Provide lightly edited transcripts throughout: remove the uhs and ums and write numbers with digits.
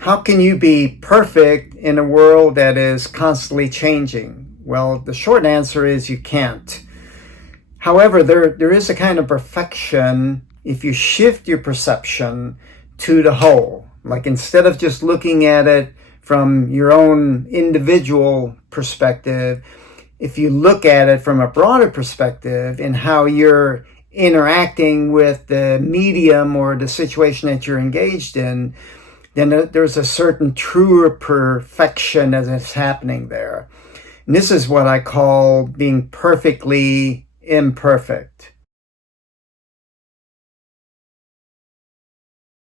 How can you be perfect in a world that is constantly changing? Well, the short answer is you can't. However, there is a kind of perfection if you shift your perception to the whole. Like instead of just looking at it from your own individual perspective, if you look at it from a broader perspective in how you're interacting with the medium or the situation that you're engaged in, then there's a certain truer perfection that is happening there. And this is what I call being perfectly imperfect.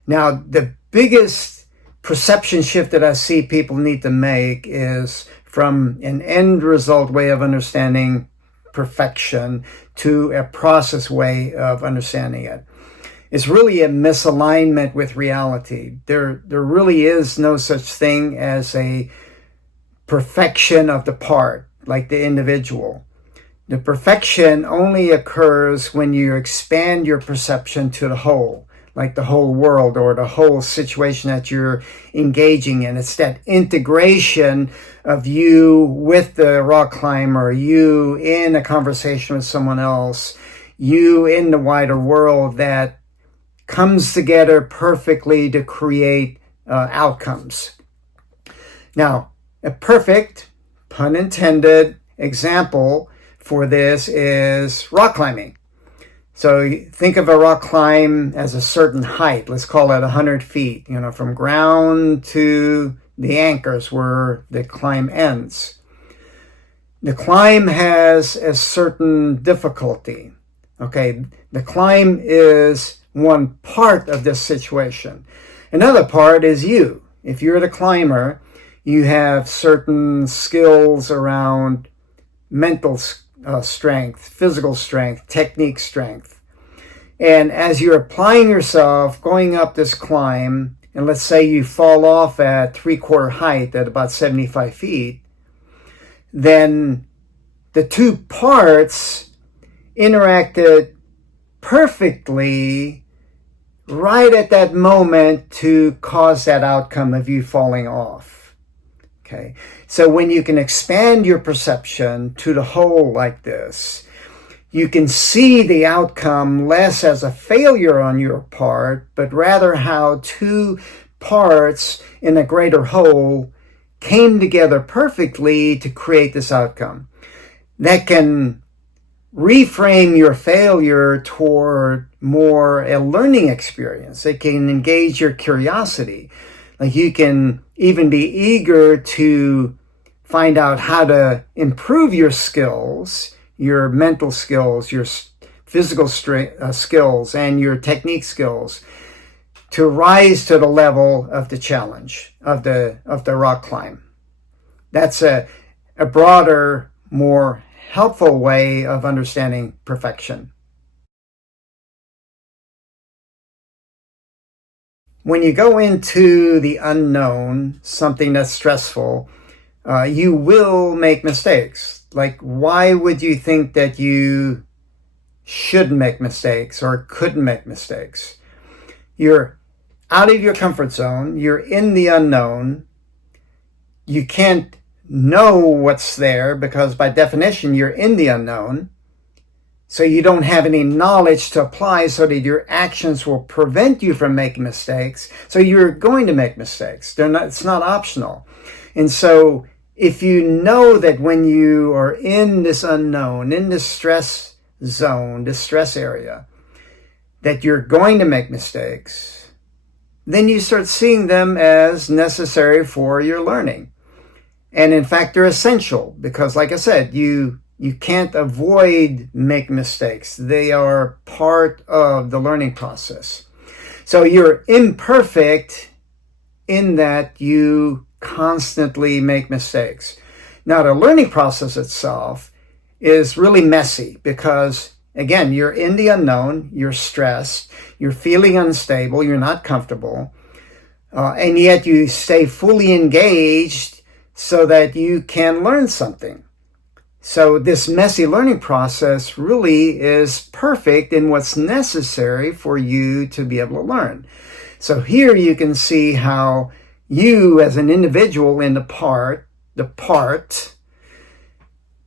Now, the biggest perception shift that I see people need to make is from an end result way of understanding perfection to a process way of understanding it. It's really a misalignment with reality. There really is no such thing as a perfection of the part, like the individual. The perfection only occurs when you expand your perception to the whole, like the whole world or the whole situation that you're engaging in. It's that integration of you with the rock climber, you in a conversation with someone else, you in the wider world that comes together perfectly to create outcomes. Now, a perfect, pun intended, example for this is rock climbing. So think of a rock climb as a certain height. Let's call it 100 feet, from ground to the anchors where the climb ends. The climb has a certain difficulty. Okay, the climb is one part of this situation. Another part is you. If you're the climber, you have certain skills around mental strength, physical strength, technique strength. And as you're applying yourself, going up this climb, and let's say you fall off at 3/4 height at about 75 feet, then the two parts interacted perfectly right at that moment to cause that outcome of you falling off. Okay, so when you can expand your perception to the whole like this, you can see the outcome less as a failure on your part, but rather how two parts in a greater whole came together perfectly to create this outcome. That can reframe your failure toward more a learning experience. It can engage your curiosity. Like you can even be eager to find out how to improve your skills, your mental skills, your physical skills, and your technique skills to rise to the level of the challenge of the rock climb. That's a broader, more helpful way of understanding perfection. When you go into the unknown, something that's stressful, you will make mistakes. Like, why would you think that you should make mistakes or couldn't make mistakes? You're out of your comfort zone. You're in the unknown. You can't know what's there because by definition you're in the unknown, so you don't have any knowledge to apply so that your actions will prevent you from making mistakes. So you're going to make mistakes. It's not optional. And so if you know that when you are in this unknown, in this stress zone, this stress area, that you're going to make mistakes, then you start seeing them as necessary for your learning. And in fact, they're essential because, like I said, you can't avoid making mistakes. They are part of the learning process. So you're imperfect in that you constantly make mistakes. Now, the learning process itself is really messy because, again, you're in the unknown, you're stressed, you're feeling unstable, you're not comfortable, and yet you stay fully engaged so that you can learn something. So this messy learning process really is perfect in what's necessary for you to be able to learn. So here you can see how you as an individual in the part,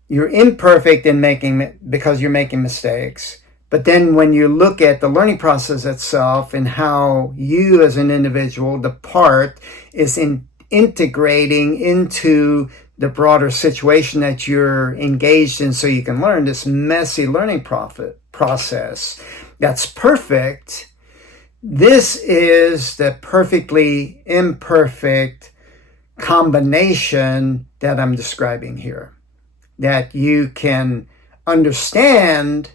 you're imperfect in making, because you're making mistakes. But then when you look at the learning process itself and how you as an individual, the part, is integrating into the broader situation that you're engaged in so you can learn, this messy learning process that's perfect, this is the perfectly imperfect combination that I'm describing here, that you can understand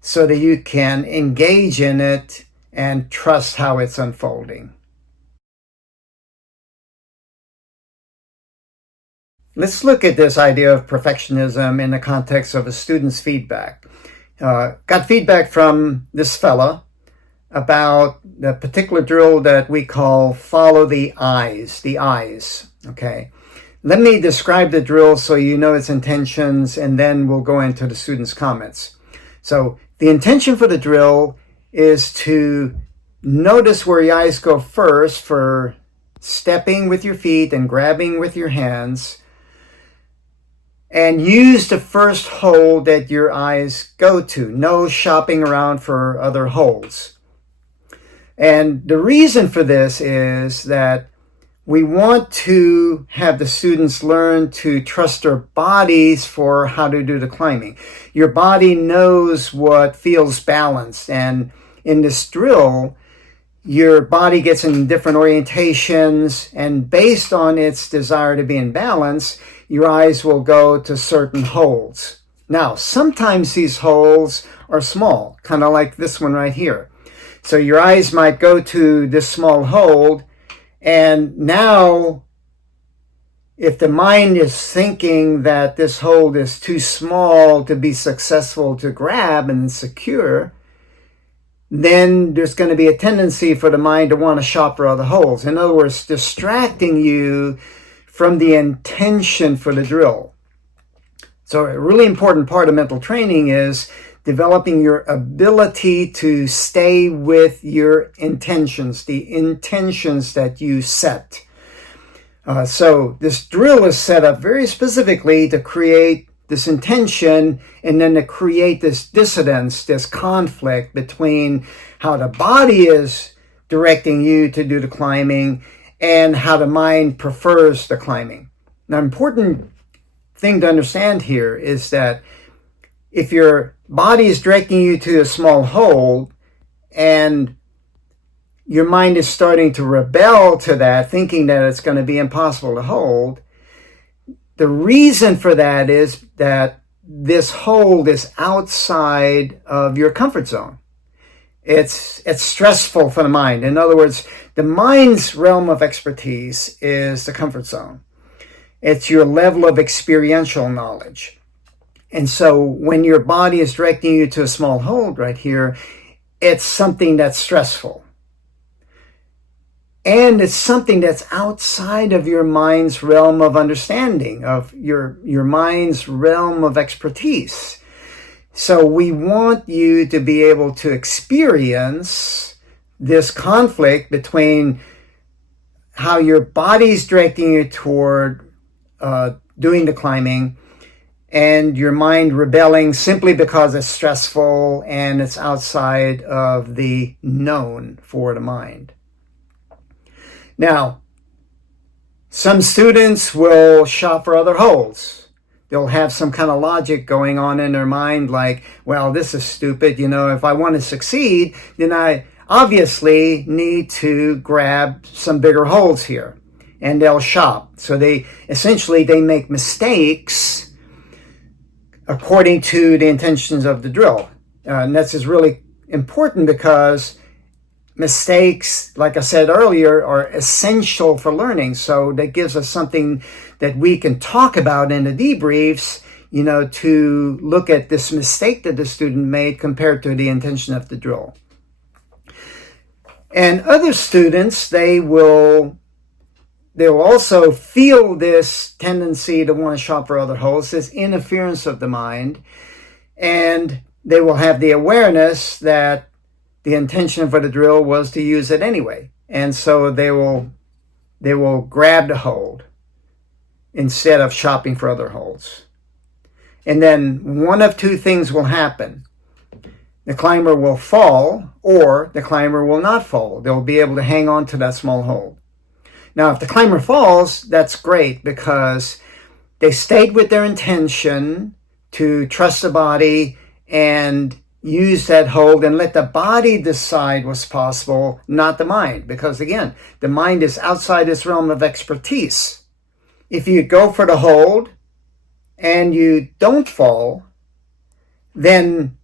so that you can engage in it and trust how it's unfolding. Let's look at this idea of perfectionism in the context of a student's feedback. Got feedback from this fella about the particular drill that we call follow the eyes, okay? Let me describe the drill so you know its intentions, and then we'll go into the student's comments. So the intention for the drill is to notice where your eyes go first for stepping with your feet and grabbing with your hands, and use the first hold that your eyes go to. No shopping around for other holds. And the reason for this is that we want to have the students learn to trust their bodies for how to do the climbing. Your body knows what feels balanced. And in this drill, your body gets in different orientations, and based on its desire to be in balance, your eyes will go to certain holds. Now, sometimes these holds are small, kind of like this one right here. So your eyes might go to this small hold, and now if the mind is thinking that this hold is too small to be successful to grab and secure, then there's going to be a tendency for the mind to want to shop for other holds. In other words, distracting you from the intention for the drill. So a really important part of mental training is developing your ability to stay with your intentions, the intentions that you set. So this drill is set up very specifically to create this intention, and then to create this dissonance, this conflict between how the body is directing you to do the climbing and how the mind prefers the climbing. Now, important thing to understand here is that if your body is directing you to a small hold and your mind is starting to rebel to that, thinking that it's going to be impossible to hold, the reason for that is that this hold is outside of your comfort zone. It's stressful for the mind. In other words, the mind's realm of expertise is the comfort zone. It's your level of experiential knowledge. And so when your body is directing you to a small hold right here, it's something that's stressful. And it's something that's outside of your mind's realm of understanding, of your mind's realm of expertise. So we want you to be able to experience this conflict between how your body's directing you toward doing the climbing and your mind rebelling simply because it's stressful and it's outside of the known for the mind. Now, some students will shop for other holds. They'll have some kind of logic going on in their mind like, well, this is stupid. If I want to succeed, then I obviously need to grab some bigger holds here. And they'll shop. So they make mistakes according to the intentions of the drill. And this is really important because mistakes, like I said earlier, are essential for learning. So that gives us something that we can talk about in the debriefs, to look at this mistake that the student made compared to the intention of the drill. And other students, they will also feel this tendency to want to shop for other holds, this interference of the mind, and they will have the awareness that the intention for the drill was to use it anyway. And so they will they will grab the hold instead of shopping for other holds. And then one of two things will happen. The climber will fall, or the climber will not fall. They'll be able to hang on to that small hold. Now, if the climber falls, that's great because they stayed with their intention to trust the body and use that hold and let the body decide what's possible, not the mind. Because again, the mind is outside this realm of expertise. If you go for the hold and you don't fall, then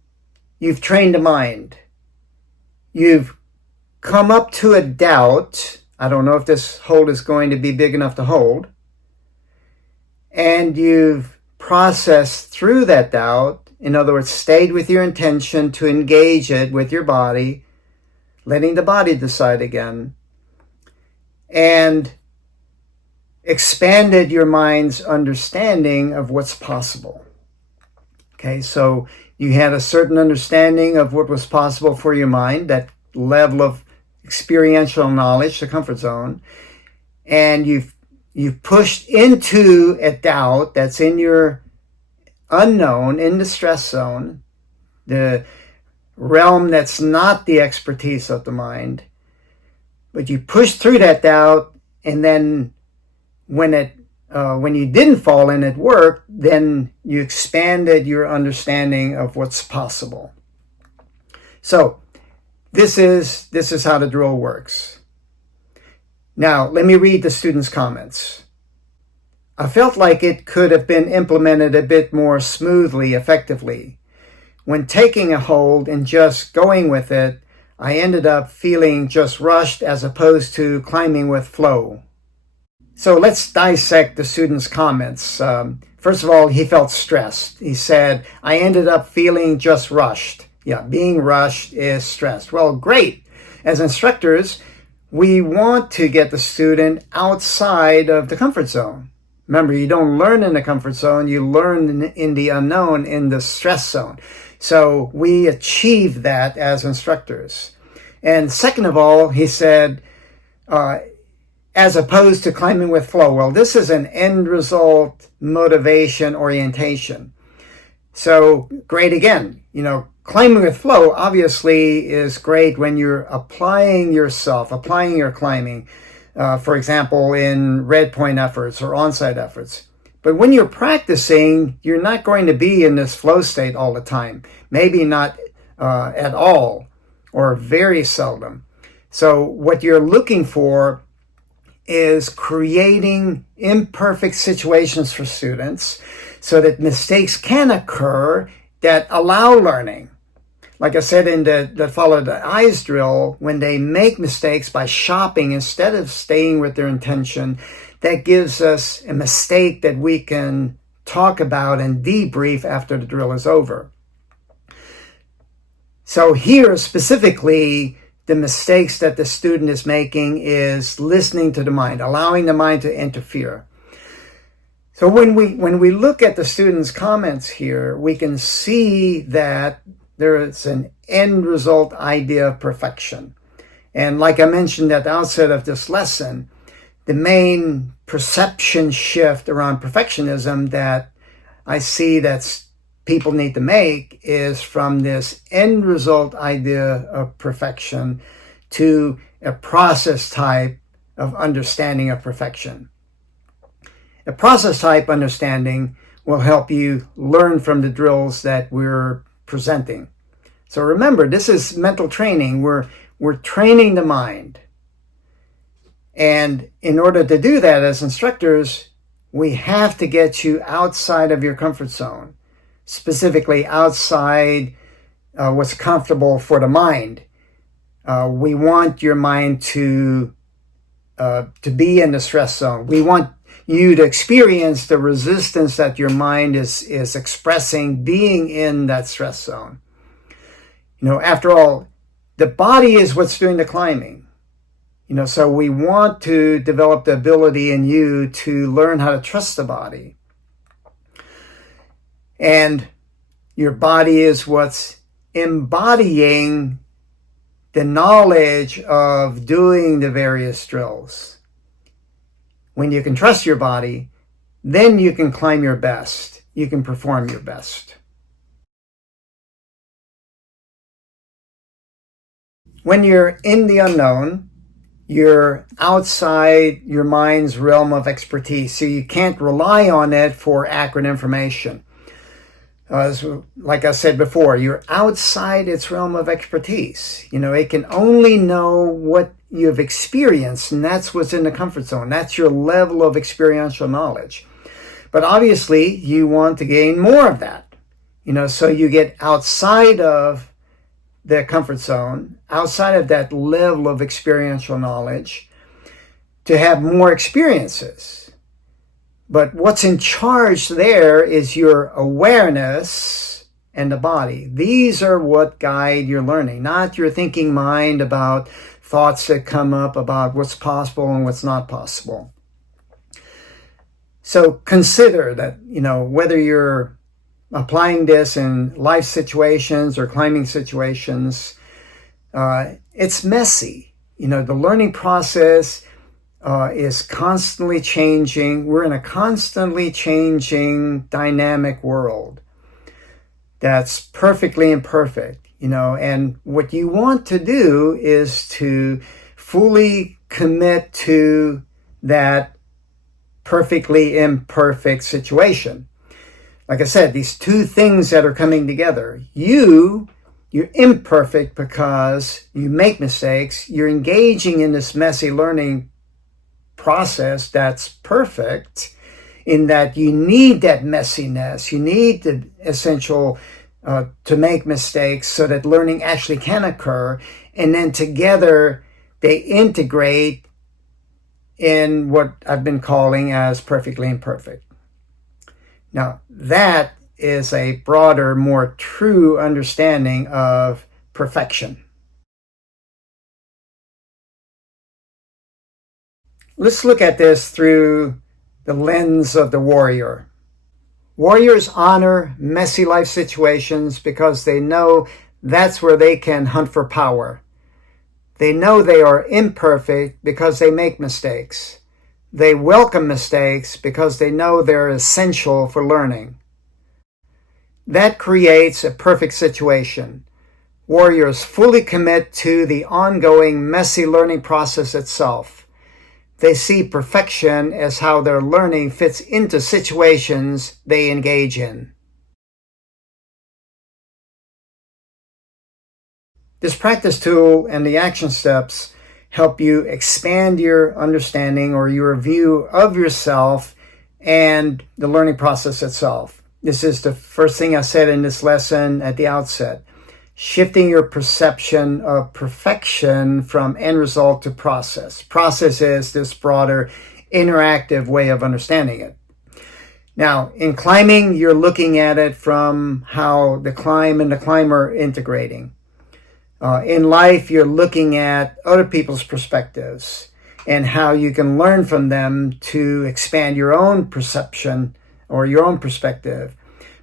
you've trained the mind. You've come up to a doubt. I don't know if this hold is going to be big enough to hold. And you've processed through that doubt. In other words, stayed with your intention to engage it with your body, letting the body decide again, and expanded your mind's understanding of what's possible. Okay, so you had a certain understanding of what was possible for your mind, that level of experiential knowledge, the comfort zone, and you've pushed into a doubt that's in your unknown, in the stress zone, the realm that's not the expertise of the mind, but you pushed through that doubt, and then when you didn't fall and it worked, then you expanded your understanding of what's possible. So this is how the drill works. Now, let me read the students' comments. I felt like it could have been implemented a bit more smoothly, effectively. When taking a hold and just going with it, I ended up feeling just rushed as opposed to climbing with flow. So let's dissect the student's comments. First of all, he felt stressed. He said, I ended up feeling just rushed. Yeah, being rushed is stressed. Well, great. As instructors, we want to get the student outside of the comfort zone. Remember, you don't learn in the comfort zone, you learn in the unknown, in the stress zone. So we achieve that as instructors. And second of all, he said, as opposed to climbing with flow. Well, this is an end result motivation orientation. So great again. Climbing with flow obviously is great when you're applying yourself, applying your climbing, for example, in red point efforts or on-site efforts. But when you're practicing, you're not going to be in this flow state all the time. Maybe not at all, or very seldom. So what you're looking for is creating imperfect situations for students so that mistakes can occur that allow learning. Like I said in the follow the eyes drill, when they make mistakes by shopping instead of staying with their intention, that gives us a mistake that we can talk about and debrief after the drill is over. So here specifically, the mistakes that the student is making is listening to the mind, allowing the mind to interfere. So when we look at the student's comments here, we can see that there is an end result idea of perfection. And like I mentioned at the outset of this lesson, the main perception shift around perfectionism that I see that people need to make is from this end result idea of perfection to a process type of understanding of perfection. A process type understanding will help you learn from the drills that we're presenting. So remember, this is mental training. We're training the mind. And in order to do that as instructors, we have to get you outside of your comfort zone, specifically outside what's comfortable for the mind. We want your mind to be in the stress zone. We want you to experience the resistance that your mind is expressing being in that stress zone. After all, the body is what's doing the climbing. So we want to develop the ability in you to learn how to trust the body. And your body is what's embodying the knowledge of doing the various drills. When you can trust your body, then you can climb your best. You can perform your best. When you're in the unknown, you're outside your mind's realm of expertise, so you can't rely on it for accurate information. Like I said before, you're outside its realm of expertise. It can only know what you've experienced, and that's what's in the comfort zone. That's your level of experiential knowledge. But obviously, you want to gain more of that. So you get outside of the comfort zone, outside of that level of experiential knowledge, to have more experiences. But what's in charge there is your awareness and the body. These are what guide your learning, not your thinking mind about thoughts that come up about what's possible and what's not possible. So consider that, whether you're applying this in life situations or climbing situations, it's messy. The learning process is constantly changing. We're in a constantly changing dynamic world that's perfectly imperfect, and what you want to do is to fully commit to that perfectly imperfect situation. Like I said, these two things that are coming together. You're imperfect because you make mistakes. You're engaging in this messy learning process that's perfect in that you need that messiness. You need the essential to make mistakes so that learning actually can occur. And then together they integrate in what I've been calling as perfectly imperfect. Now, that is a broader, more true understanding of perfection. Let's look at this through the lens of the warrior. Warriors honor messy life situations because they know that's where they can hunt for power. They know they are imperfect because they make mistakes. They welcome mistakes because they know they're essential for learning. That creates a perfect situation. Warriors fully commit to the ongoing messy learning process itself. They see perfection as how their learning fits into situations they engage in. This practice tool and the action steps help you expand your understanding or your view of yourself and the learning process itself. This is the first thing I said in this lesson at the outset. Shifting your perception of perfection from end result to process. Process is this broader interactive way of understanding it. Now, in climbing, you're looking at it from how the climb and the climber are integrating. In life, you're looking at other people's perspectives and how you can learn from them to expand your own perception or your own perspective,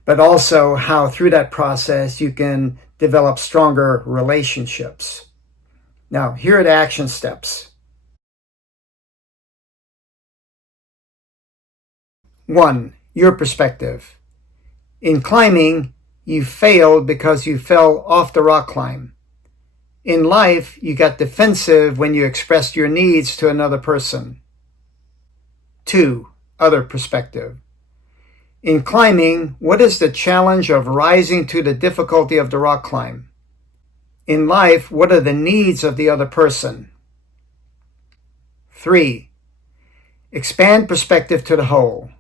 but also how through that process you can develop stronger relationships. Now, here are the action steps. 1. Your perspective. In climbing, you failed because you fell off the rock climb. In life, you got defensive when you expressed your needs to another person. 2. Other perspective. In climbing, what is the challenge of rising to the difficulty of the rock climb? In life, what are the needs of the other person? 3. Expand perspective to the whole.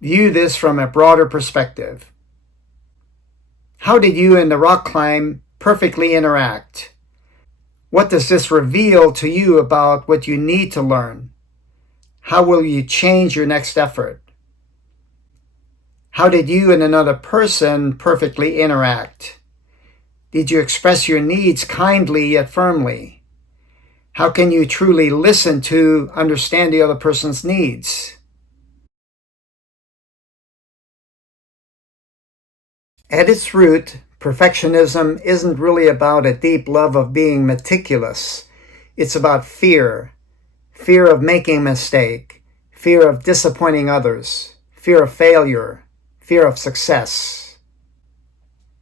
View this from a broader perspective. How did you and the rock climb perfectly interact? What does this reveal to you about what you need to learn? How will you change your next effort? How did you and another person perfectly interact? Did you express your needs kindly yet firmly? How can you truly listen to understand the other person's needs? At its root, perfectionism isn't really about a deep love of being meticulous. It's about fear of making a mistake, fear of disappointing others, fear of failure, fear of success.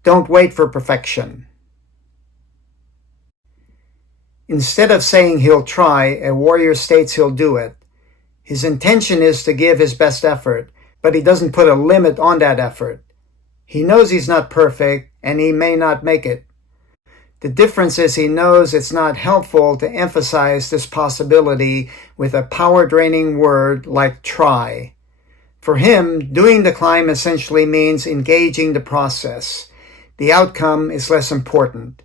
Don't wait for perfection. Instead of saying he'll try, a warrior states he'll do it. His intention is to give his best effort, but he doesn't put a limit on that effort. He knows he's not perfect, and he may not make it. The difference is he knows it's not helpful to emphasize this possibility with a power-draining word like try. For him, doing the climb essentially means engaging the process. The outcome is less important.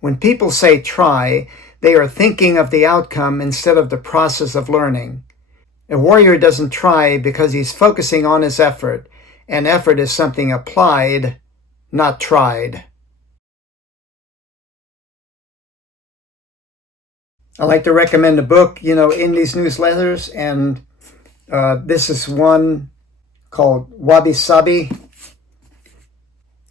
When people say try, they are thinking of the outcome instead of the process of learning. A warrior doesn't try because he's focusing on his effort, and effort is something applied, not tried. I like to recommend a book, in these newsletters, and this is one called Wabi Sabi,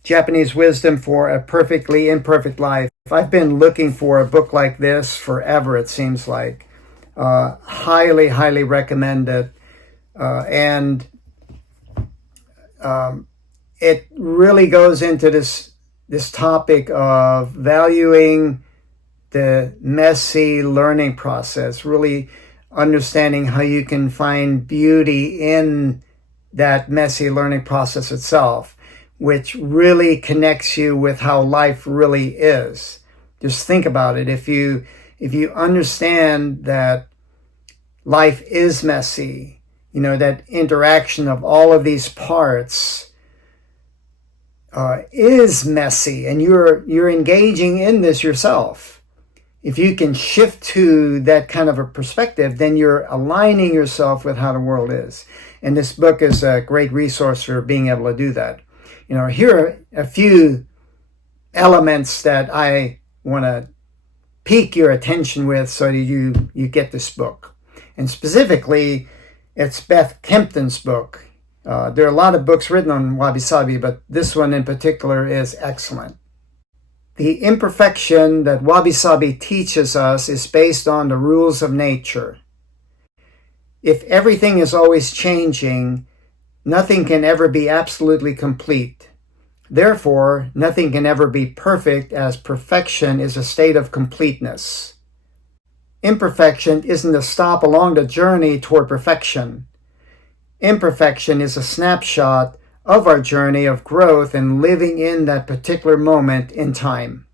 Japanese Wisdom for a Perfectly Imperfect Life. I've been looking for a book like this forever, it seems like. Highly, highly recommend it. And it really goes into this topic of valuing the messy learning process, really understanding how you can find beauty in that messy learning process itself, which really connects you with how life really is. Just think about it. If you understand that life is messy, that interaction of all of these parts is messy, and you're engaging in this yourself. If you can shift to that kind of a perspective, then you're aligning yourself with how the world is. And this book is a great resource for being able to do that. Here are a few elements that I want to pique your attention with so that you get this book. And specifically, it's Beth Kempton's book. There are a lot of books written on Wabi Sabi, but this one in particular is excellent. The imperfection that Wabi Sabi teaches us is based on the rules of nature. If everything is always changing, nothing can ever be absolutely complete. Therefore, nothing can ever be perfect, as perfection is a state of completeness. Imperfection isn't a stop along the journey toward perfection. Imperfection is a snapshot of our journey of growth and living in that particular moment in time.